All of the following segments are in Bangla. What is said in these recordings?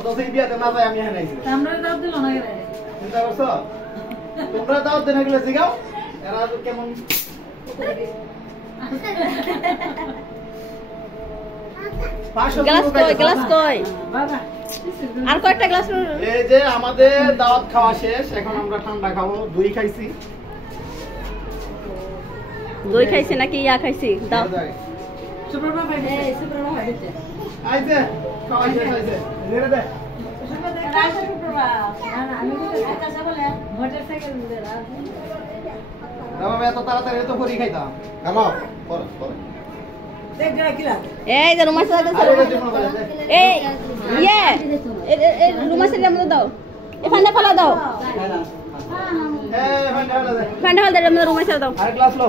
কত থেকে বিয়াতে না যায় আমি এখানে আইছি আমরা দাও দিল না রে চিন্তা করছো তোমরা দাও দেন এগুলো শিখাও এরা কেমন গ্লাস কই বাবা আর কয়টা গ্লাস এই যে আমাদের দাওয়াত খাওয়া শেষ এখন আমরা ঠান্ডা খাবো দই খাইছি দই খাইছে নাকি ইয়া খাইছি দাও সুপ্রভা ভাই এই সুপ্রভা ভাই দিতে আইছে খাওয়া শেষ হইছে রেডি দে সুপ্রভা না আমি তো কাঁচা বলে মোটরসাইকেল দে বাবা এত তাড়াতাড়ি তো পরি খাইতাম হ্যালো পর দেখ গড়া কি লাগে এই যে রুমাল সাদা এই ইয়ে এই রুমাল সাদা মতো দাও এখানে ফলা দাও এই ফান্ডা হল দে রুমাল সাদা দাও আর গ্লাস লো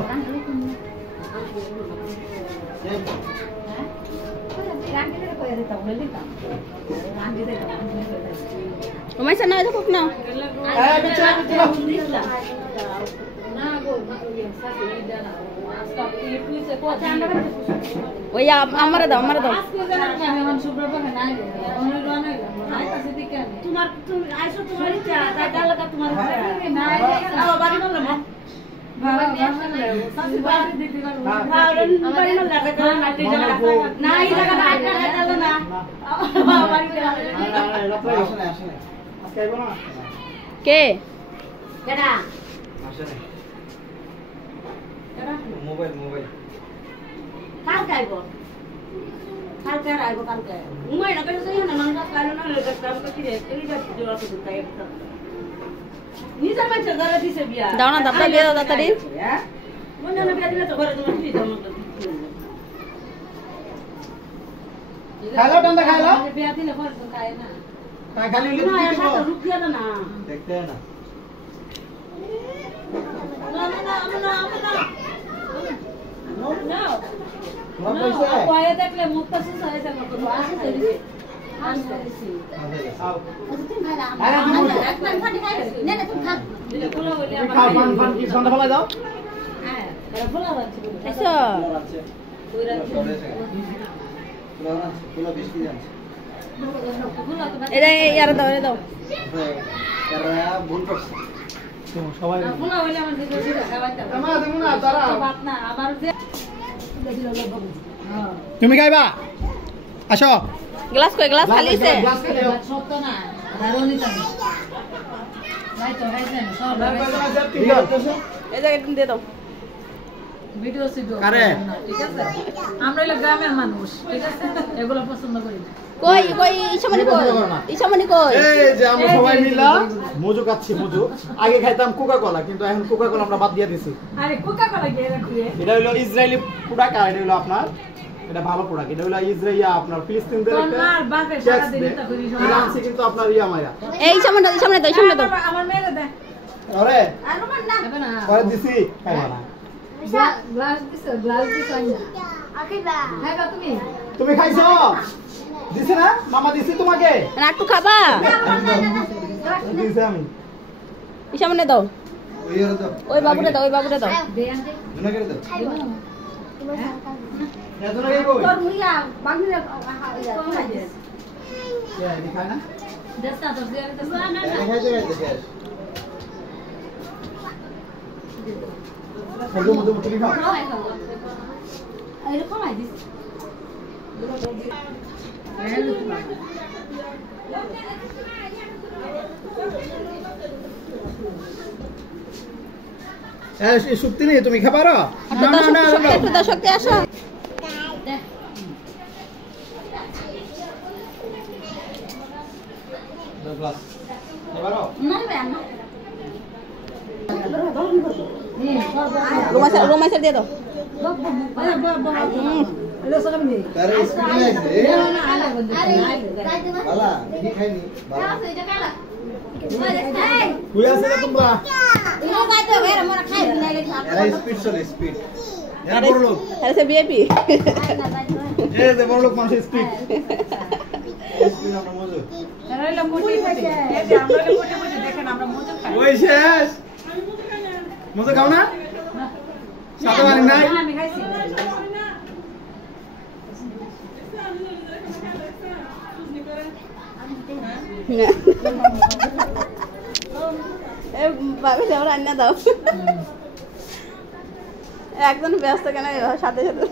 রুমাল সাদা না দেখো না এই বিচা বিচা ওই আমারে দাও তোমার তুমি আইছো তোমার ইচ্ছা তাই ডালকা তোমার না আও বাড়ি বল না বাবা সাসি বাড়ি দিতে পারবো বাড়ি বাড়ি না লাগে তো মাটি জায়গা না এই জায়গা না আইতা না বাড়ি আসলে আসলে আজকে আইবো না কে কেডা আসলে কেডা মোবাইল মোবাইল কালকে আইবো কালকে আইবো কালকে উমাই না পেছনে না না কালো না লাগে কাম করতে রে এই যা জোড়া তো তাই একটা নিজে বাচ্চা ধরে দিছে বিয়া দাও না দাও বিয়া দাও তাড়াতাড়ি হ্যাঁ মনে না বিয়া দিলে তো ঘরে তোমার কি দাও খাইলো ঠান্ডা খাইলো বিয়া দিলে ঘরে তো খায় না তাই খালি লিখে না দিব সাথে রুকিয়া না দেখতে না না না না না না তোমার কইছে পায়ে দেখলে মুখটা সুস হয়ে যাবে তো আসে দিছে আও আরে একবার ফাটি খাই নে না তুমি খা দিলে কোলা বলি আমার খাও পান পান কি সন্ধ্যা ফেলা দাও হ্যাঁ এরা কোলা বানছে আচ্ছা কইরা কোলা বিস্কি জানছে কোলা তো এই ইয়ারে দাও এরা ভুল করছে সবাই কোলা বলি আমার দিকে দিকে খাওয়াইতে আমা দেবো না তারা বাত না আমার যে তুমি খাইবা আসো গ্লাস কই গ্লাস খালি আছে গ্লাস খাইও সত্য না দারুনি তো ভাই তো ভাই জানো সব এই জায়গাটা দিয়ে দাও ভিডিও সিডিও কারে? ঠিক আছে আমরা হলো গ্রামের মানুষ ঠিক আছে এগুলো পছন্দ করি না কই ইসামনি কই এই যে আমরা সবাই মিলা মজু খাচ্ছি মজু আগে খাইতাম কোকা কোলা কিন্তু এখন কোকা কোলা আমরা বাদ দিয়ে দিছি আরে কোকা কোলা কে রাখুয়ে এটা হলো ইসরায়েলি প্রোডাক্ট আর এটা হলো আপনার এটা ভালো প্রোডাক্ট এটা হলো ইসরায়েলি আপনার ফিলিস্তিনদের একটা তোমার বাপে সারা দিন তো করি ইরানসি কিন্তু আপনার ইয়া মায়া এই সামনে দাও আমার মেরে দে আরে আর মান না হবে না পরে দিছি খাইবা না গ্লাস দিছো না আকিবা খাইবা তুমি খাইছো দিছি না মামা দিছি তোমাকে না একটু খাবা দিছি আমি ইসামনে দাও ওইরে দাও ওই বাবুরে দাও দে আনতে দুনা করে দাও এত না গাইবো তোর মুইয়া বাগনিরা কম লাগে কে খায় না দেশটা তো দিয়ে না না খাইতে খাইতে শেষ খাইলো মতো তুমি খাও এরকম আই দিস এই সুক্তি নেই তুমি খাবার একটু দর্শকতে আসো গ্লাস এবারও না না রোমাইসার দিয়ে দাও তারে স্পিড লাইছে বালা কি খাইনি বালা কই আছে না তোমরা এরা স্পিড চলে স্পিড এরা বড় লোক আরে সে ভিআইপি এই যে বড় লোক মানুষ স্পিড স্পিড আমরা মজু রইলো মোটি মোটি এই যে আমরা মোটি মোটি দেখেন আমরা মজা খাই ওই শেষ মজু খাও না সাথে বানি নাই আমি খাইছি ভাবি আমরা রান্না দাও একজন ব্যস্ত কেন সাথে সাথে